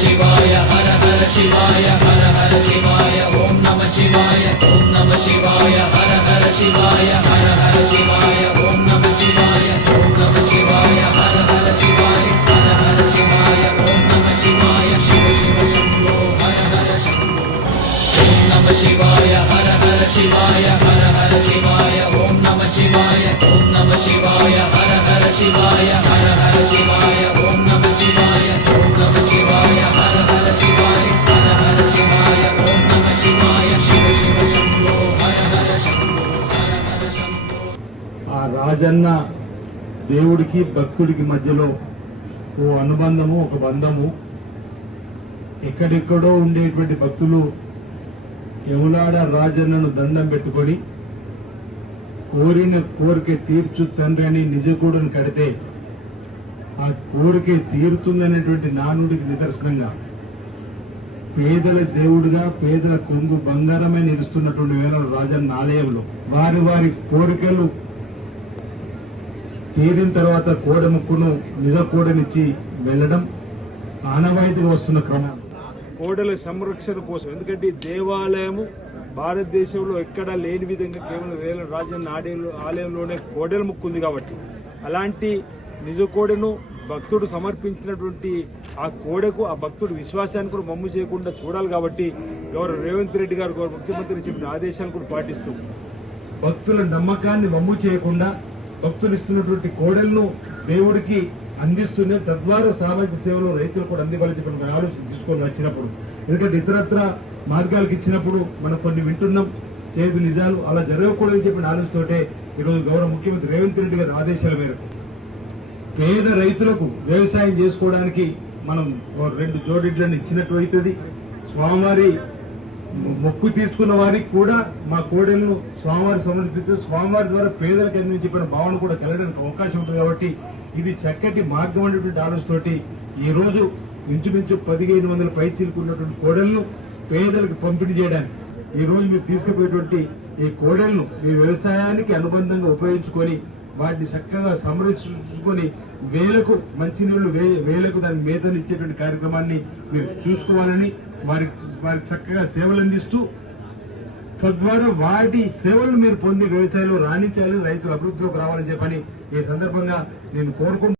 शिवाय हर हर शिवाय हर हर शिवाय ओम नमः शिवाय ओम नमः शिवाय हर हर शिवाय हर हर शिवाय ओम नमः शिवाय ओम नमः शिवाय हर हर शिवाय हर हर शिवाय ओम नमः शिवाय शिव शिव शंभो हर हर शंभो ओम नमः शिवाय हर हर शिवाय हर हर शिवाय ओम नमः शिवाय ओम नमः शिवाय हर हर शिवाय हर हर शिवाय రాజన్న దేవుడికి భక్తుడికి మధ్యలో ఓ అనుబంధము ఒక బంధము. ఎక్కడెక్కడో ఉండేటువంటి భక్తులు యములాడ రాజన్నను దండం పెట్టుకొని కోరిన కోరిక తీర్చు తండ్రి అని నిజకూడని కడితే ఆ కోరిక తీరుతుందనేటువంటి నానుడికి నిదర్శనంగా పేదల దేవుడిగా పేదల కొంగు బంగారమై నిలుస్తున్నటువంటి వేల రాజన్న ఆలయంలో వారి వారి కోరికలు తీరిన తర్వాత కోడముక్కును నిజ కోడనిచ్చి వెళ్ళడం ఆనవాయితీగా వస్తున్న క్రమం. కోడల సంరక్షణ కోసం ఎందుకంటే దేవాలయము భారతదేశంలో ఎక్కడా లేని విధంగా కేవలం వేల రాజన్న ఆలయంలో ఆలయంలోనే కోడెల ముక్కు ఉంది కాబట్టి అలాంటి నిజ కోడెను భక్తుడు సమర్పించినటువంటి ఆ కోడెకు ఆ భక్తుడు విశ్వాసాన్ని కూడా మమ్ము చేయకుండా చూడాలి కాబట్టి గౌరవ రేవంత్ రెడ్డి గారు గౌరవ ముఖ్యమంత్రి చెప్పిన ఆదేశాలు కూడా పాటిస్తూ. భక్తుల నమ్మకాన్ని వమ్ము చేయకుండా భక్తులు ఇస్తున్నటువంటి కోడెలను దేవుడికి అందిస్తూనే తద్వారా సామాజిక సేవలు రైతులు కూడా అందివ్వాలని చెప్పి మన ఆలోచన తీసుకొని వచ్చినప్పుడు. ఎందుకంటే ఇతరత్ర మార్గాలకు ఇచ్చినప్పుడు మనం కొన్ని వింటున్నాం. చేదు నిజాలు అలా జరగకూడదని చెప్పిన ఆలోచనతోటే ఈరోజు గౌరవ ముఖ్యమంత్రి రేవంత్ రెడ్డి గారి ఆదేశాల మేరకు పేద రైతులకు వ్యవసాయం చేసుకోవడానికి మనం రెండు జోడిడ్లను ఇచ్చినట్టు అవుతుంది. స్వామివారి మొక్కు తీర్చుకున్న వారికి కూడా మా కోడెలను స్వామివారి సమర్పిస్తే స్వామివారి ద్వారా పేదలకు అందించి చెప్పిన భావన కూడా కలగడానికి అవకాశం ఉంటుంది కాబట్టి ఇది చక్కటి మార్గం అనేటువంటి ఆలోచనతోటి ఈ రోజు ఇంచుమించు పదిహేను వందల పై చిలుకున్నటువంటి కోడెలను పేదలకు పంపిణీ చేయడానికి ఈ రోజు మీరు తీసుకుపోయేటువంటి ఈ కోడెలను మీ వ్యవసాయానికి అనుబంధంగా ఉపయోగించుకొని వాటిని చక్కగా సంరక్షించుకొని వేలకు మంచినీళ్ళు వే- వేలకు దాని మేతలు ఇచ్చేటువంటి కార్యక్రమాన్ని మీరు చూసుకోవాలని వారికి వారికి చక్కగా సేవలు అందిస్తూ తద్వారా వాటి సేవలను మీరు పొంది వ్యవసాయంలో రాణించాలి రైతులు అభివృద్ధిలోకి రావాలని చెప్పని ఈ సందర్భంగా నేను కోరుకుంటున్నాను.